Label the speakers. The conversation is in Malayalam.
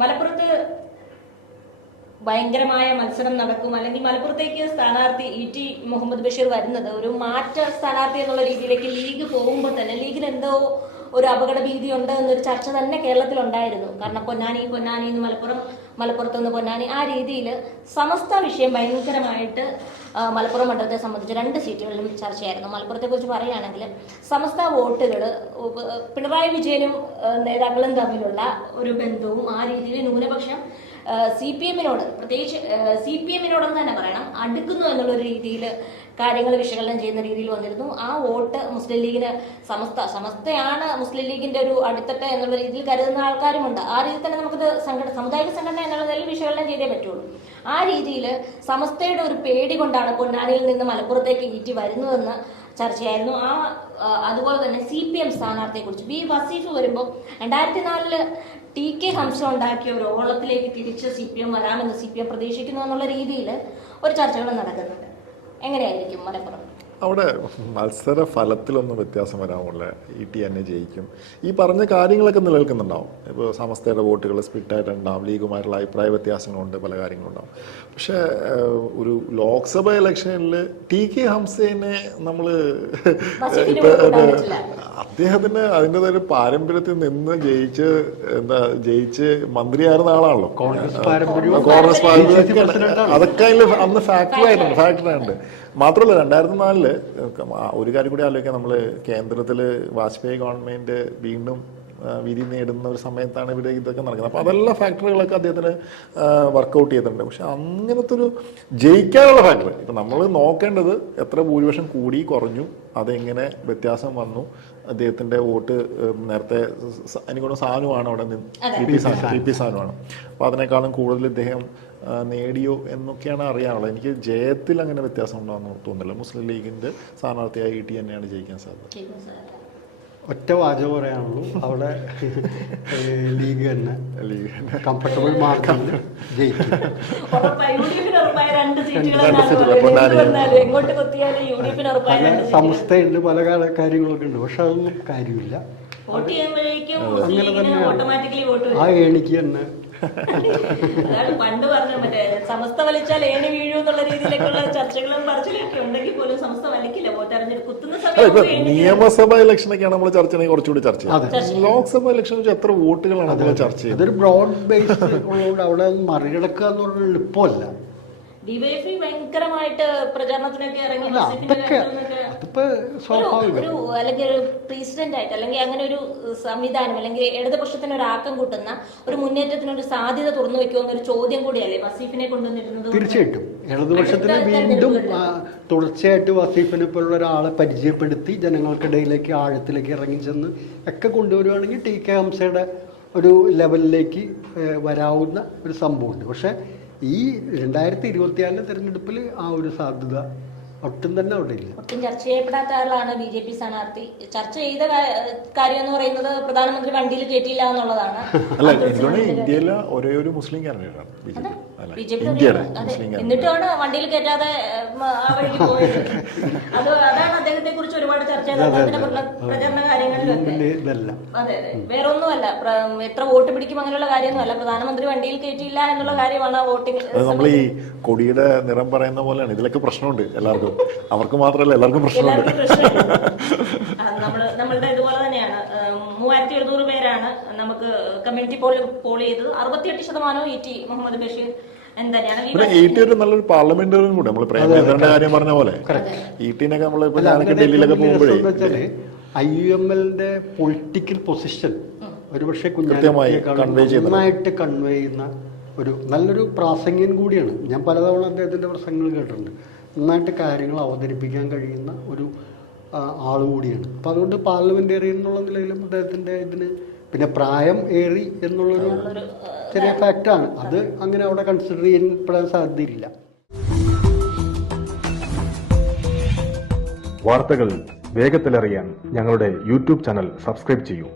Speaker 1: മലപ്പുറത്ത് ഭയങ്കരമായ മത്സരം നടക്കും. അല്ലെങ്കിൽ മലപ്പുറത്തേക്ക് സ്ഥാനാർത്ഥി ഇ ടി മുഹമ്മദ് ബഷീർ വരുന്നത് ഒരു മാറ്റ സ്ഥാനാർത്ഥി എന്നുള്ള രീതിയിലേക്ക് ലീഗ് പോകുമ്പോൾ തന്നെ ലീഗിന് എന്തോ ഒരു അപകട ഭീതി ഉണ്ട് എന്നൊരു ചർച്ച തന്നെ കേരളത്തിൽ ഉണ്ടായിരുന്നു കാരണം പൊന്നാനി പൊന്നാനി എന്ന് മലപ്പുറം മലപ്പുറത്ത് നിന്ന് പൊന്നാനി. ആ രീതിയിൽ സമസ്ത വിഷയം ഭയങ്കരമായിട്ട് മലപ്പുറം മണ്ഡലത്തെ സംബന്ധിച്ച് രണ്ട് സീറ്റുകളിലും ചർച്ചയായിരുന്നു. മലപ്പുറത്തെ കുറിച്ച് പറയുകയാണെങ്കിൽ സമസ്ത വോട്ടുകൾ പിണറായി വിജയനും നേതാക്കളും തമ്മിലുള്ള ഒരു ബന്ധവും ആ രീതിയിൽ ന്യൂനപക്ഷം സി പി എമ്മിനോട് പ്രത്യേകിച്ച് സി പി എമ്മിനോടെന്ന് തന്നെ പറയണം. അടുക്കുന്നു എന്നുള്ള രീതിയിൽ കാര്യങ്ങൾ വിശകലനം ചെയ്യുന്ന രീതിയിൽ വന്നിരുന്നു. ആ വോട്ട് മുസ്ലിം ലീഗിന് സമസ്ത സമസ്തയാണ് മുസ്ലിം ലീഗിന്റെ ഒരു അടിത്തട്ട് എന്നുള്ള രീതിയിൽ കരുതുന്ന ആൾക്കാരുമുണ്ട്. ആ രീതിയിൽ തന്നെ നമുക്കിത് സംഘടന സമുദായിക സംഘടന എന്നുള്ള നിലയിൽ വിശകലനം ചെയ്തേ പറ്റുള്ളൂ. ആ രീതിയിൽ സമസ്തയുടെ ഒരു പേടി കൊണ്ടാണ് പൊന്നാനിയിൽ നിന്ന് മലപ്പുറത്തേക്ക് ഈറ്റി വരുന്നതെന്ന് ചർച്ചയായിരുന്നു. ആ അതുപോലെ തന്നെ സി പി എം സ്ഥാനാർത്ഥിയെ കുറിച്ച് ബി വസീഫ് വരുമ്പോൾ രണ്ടായിരത്തി നാലിൽ ടി കെ ഹംസ ഉണ്ടാക്കിയ ഒരു ഓളത്തിലേക്ക് തിരിച്ച് സി പി എം വരാമെന്ന് സി പി എം പ്രതീക്ഷിക്കുന്നു എന്നുള്ള രീതിയിൽ ഒരു ചർച്ചകൾ നടക്കുന്നുണ്ട്. എങ്ങനെയായിരിക്കും മലപ്പുറം?
Speaker 2: അവിടെ മത്സര ഫലത്തിലൊന്നും വ്യത്യാസം വരാമുള്ള ഇ ടി എന്നെ ജയിക്കും. ഈ പറഞ്ഞ കാര്യങ്ങളൊക്കെ നിലനിൽക്കുന്നുണ്ടാവും. ഇപ്പോൾ സമസ്തയുടെ വോട്ടുകൾ സ്പ്ലിറ്റായിട്ടുണ്ടാവും ലീഗുമായിട്ടുള്ള അഭിപ്രായ വ്യത്യാസങ്ങളുണ്ട് പല കാര്യങ്ങളുണ്ടാവും. പക്ഷേ ഒരു ലോക്സഭ ഇലക്ഷനിൽ ടി കെ ഹംസേനെ നമ്മൾ അദ്ദേഹത്തിന് അതിന്റെതായ ഒരു പാരമ്പര്യത്തിൽ നിന്ന് ജയിച്ച് എന്താ ജയിച്ച് മന്ത്രിയായിരുന്ന ആളാണല്ലോ.
Speaker 3: കോൺഗ്രസ് പാരമ്പര്യവും
Speaker 2: കോൺഗ്രസ്
Speaker 3: DCC
Speaker 2: പാർട്ടി അതൊക്കെ അതിൽ അന്ന് ഫാക്ടറി ആയിട്ടുണ്ട് ഫാക്ടറി ആയിട്ടുണ്ട്. മാത്രമല്ല രണ്ടായിരത്തി നാലിൽ ഒരു കാര്യം കൂടി ആലോചിക്കാം. നമ്മൾ കേന്ദ്രത്തിൽ വാജ്പേയി ഗവൺമെന്റ് വീണ്ടും വിധി നേടുന്ന ഒരു സമയത്താണ് ഇവിടെ ഇതൊക്കെ നടക്കുന്നത്. അപ്പോൾ അതെല്ലാം ഫാക്ടറികളൊക്കെ അദ്ദേഹത്തിന് വർക്കൗട്ട് ചെയ്തിട്ടുണ്ട്. പക്ഷെ അങ്ങനത്തെ ഒരു ജയിക്കാനുള്ള ഫാക്ടറി. ഇപ്പം നമ്മൾ നോക്കേണ്ടത് എത്ര ഭൂരിപക്ഷം കൂടി കുറഞ്ഞു അതെങ്ങനെ വ്യത്യാസം വന്നു അദ്ദേഹത്തിന്റെ വോട്ട് നേരത്തെ എനിക്കൊന്ന് സാനുവാണ് അവിടെ നിന്ന് P P Sanu P P സാനുവാണ്. അപ്പോൾ അതിനേക്കാളും കൂടുതൽ ഇദ്ദേഹം നേടിയോ എന്നൊക്കെയാണ് അറിയാനുള്ളത്. എനിക്ക് ജയത്തിൽ അങ്ങനെ വ്യത്യാസം ഉണ്ടാകുന്നു തോന്നുന്നില്ല. മുസ്ലിം ലീഗിന്റെ സ്ഥാനാർത്ഥിയായി ഇ ടി തന്നെയാണ് ജയിക്കാൻ സാധ്യത.
Speaker 3: ഒറ്റ വാചകം പറയാനുള്ളൂ. അവിടെ ലീഗ് തന്നെ.
Speaker 2: ലീഗ്
Speaker 3: കംഫർട്ടബിൾ മാർക്കിൽ ജയിക്കും. പല സംസ്ഥയുണ്ട് പല കാല- കാര്യങ്ങളൊക്കെ ഉണ്ട്. പക്ഷെ അതൊന്നും കാര്യമില്ല. അങ്ങനെ
Speaker 1: തന്നെ
Speaker 3: തന്നെയാണ്.
Speaker 1: ഓട്ടോമാറ്റിക്കലി വോട്ട്
Speaker 3: ആ ഏണിക്ക് തന്നെ
Speaker 1: അതാണ് പണ്ട് പറഞ്ഞ മറ്റേ സമസ്ത വലിച്ചാൽ ഏണി വീഴൂ എന്നുള്ള രീതിയിലേക്കുള്ള ചർച്ചകളും പറച്ചിലൊക്കെ ഉണ്ടെങ്കിൽ പോലും സമസ്ത വലിക്കില്ല. അറിഞ്ഞിട്ട് കുത്തുന്ന സമയത്ത്
Speaker 2: നിയമസഭാ ഇലക്ഷനൊക്കെയാണ് നമ്മൾ ചർച്ച ചെയ്യണമെങ്കിൽ കുറച്ചുകൂടി ചർച്ച
Speaker 3: ചെയ്യുന്നത്
Speaker 2: ചെയ്യാം. ലോക്സഭ ഇലക്ഷൻ വെച്ചാൽ എത്ര വോട്ടുകളാണ് നമ്മൾ ചർച്ച ചെയ്യുന്നത്?
Speaker 3: അതൊരു ബ്രോഡ് ബേസ് ഉള്ളതുകൊണ്ട് അവിടെ മറികടക്കുക എന്ന് പറഞ്ഞാൽ എളുപ്പമല്ല.
Speaker 1: ഡിവൈഎഫ്ഐ ഭയങ്കരമായിട്ട് പ്രചാരണത്തിനൊക്കെ ഇറങ്ങി
Speaker 3: അല്ല
Speaker 1: വസീഫിന്റെ
Speaker 3: അതൊക്കെ അതിപ്പോ
Speaker 1: ഒരു
Speaker 3: സ്വാഭാവികം.
Speaker 1: ഒരു അല്ലെങ്കിൽ ഒരു പ്രസിഡന്റ് ആയിട്ട് അല്ലെങ്കിൽ അങ്ങനെ ഒരു സംവിധാനം അല്ലെങ്കിൽ ഇടതുപക്ഷത്തിന് ഒരു ആക്കം കൂട്ടുന്ന ഒരു മുന്നേറ്റത്തിന് ഒരു സാധ്യത തുറന്നു വെക്കുമെന്ന ഒരു ചോദ്യം കൂടിയല്ലേ വസീഫിനെ കൊണ്ടുവന്നിരുന്നത്?
Speaker 3: തീർച്ചയായിട്ടും. ഇടതുപക്ഷത്തിന് വീണ്ടും തുടർച്ചയായിട്ട് വസീഫിനെ പോലുള്ള ഒരാളെ പരിചയപ്പെടുത്തി ജനങ്ങൾക്കിടയിലേക്ക് ആഴത്തിലേക്ക് ഇറങ്ങി ചെന്ന് ഒക്കെ കൊണ്ടുവരുവാണെങ്കിൽ ടി കെ ഹംസയുടെ ഒരു ലെവലിലേക്ക് വരാവുന്ന ഒരു സംഭവമുണ്ട്. പക്ഷേ ഈ രണ്ടായിരത്തി ഇരുപത്തിയാറിലെ തെരഞ്ഞെടുപ്പിൽ ആ ഒരു സാധ്യത ഒട്ടും തന്നെ അവിടെ ഇല്ല.
Speaker 1: ഒട്ടും ചർച്ച ചെയ്യപ്പെടാത്ത ആളാണ് ബി ജെ പി സ്ഥാനാർത്ഥി. ചർച്ച ചെയ്ത കാര്യം എന്ന് പറയുന്നത് പ്രധാനമന്ത്രി വണ്ടിയിൽ കയറ്റിയില്ല എന്നുള്ളതാണ്.
Speaker 2: അല്ല ഇന്ത്യയിലെ ഒരേ ഒരു മുസ്ലിം കാരണമാണ് ആണ് ബി ജെ പി. അല്ല
Speaker 1: ബി ജെ പി എന്നിട്ടാണ് വണ്ടിയിൽ കയറ്റാതെ അത് അതാണ് അദ്ദേഹത്തെ കുറിച്ച് ഒരുപാട് ചർച്ച പ്രചരണ കാര്യങ്ങളിലൊക്കെ. അതെ അതെ. വേറൊന്നുമല്ല. ഒന്നുമല്ല എത്ര വോട്ട് പിടിക്കും അങ്ങനെയുള്ള കാര്യമൊന്നുമല്ല. പ്രധാനമന്ത്രി വണ്ടിയിൽ കയറ്റിയില്ല എന്നുള്ള കാര്യമാണ് ആ വോട്ടിംഗ്
Speaker 2: നമ്മൾ ഈ കൊടിയുടെ നിറം പറയുന്ന പോലെയാണ്. ഇതിലൊക്കെ പ്രശ്നമുണ്ട് എല്ലാവർക്കും. അവർക്ക് മാത്രമല്ല എല്ലാവർക്കും പ്രശ്നമുണ്ട്.
Speaker 1: നമ്മളുടെ ഇതുപോലെ തന്നെയാണ്. മൂവായിരത്തി എഴുന്നൂറ് പേരാണ് നമുക്ക് കമ്മ്യൂണിറ്റി പോൾ പോൾ ചെയ്തത്. അറുപത്തിയെട്ട് ശതമാനവും E T Muhammad Basheer
Speaker 2: T ഒരു നല്ലൊരു പാർലമെന്ററിയും കൂടെ. നമ്മൾ പ്രേമചന്ദ്രന്റെ കാര്യം പറഞ്ഞ പോലെ. ഇ ടിനൊക്കെ നമ്മൾ ഡൽഹിയിലൊക്കെ പോകുമ്പോഴേ.
Speaker 3: ഐ യു എം എല്ലിന്റെ പൊളിറ്റിക്കൽ പൊസിഷൻ ഒരുപക്ഷെ നന്നായിട്ട് കൺവേ ചെയ്യുന്ന ഒരു നല്ലൊരു പ്രാസംഗ്യൻ കൂടിയാണ്. ഞാൻ പലതവണ അദ്ദേഹത്തിന്റെ പ്രസംഗങ്ങൾ കേട്ടിട്ടുണ്ട്. നന്നായിട്ട് കാര്യങ്ങൾ അവതരിപ്പിക്കാൻ കഴിയുന്ന ഒരു ആൾ ആൾ കൂടിയാണ്. അപ്പം അതുകൊണ്ട് പാർലമെന്റേറിയൻ എന്നുള്ള നിലയിലും അദ്ദേഹത്തിന്റെ ഇതിന് പിന്നെ പ്രായം ഏറി എന്നുള്ളൊരു ചെറിയ ഫാക്റ്റാണ് അത് അങ്ങനെ അവിടെ കൺസിഡർ ചെയ്യപ്പെടാൻ സാധ്യതയില്ല.
Speaker 4: വാർത്തകൾ വേഗത്തിലറിയാൻ ഞങ്ങളുടെ യൂട്യൂബ് ചാനൽ സബ്സ്ക്രൈബ് ചെയ്യൂ.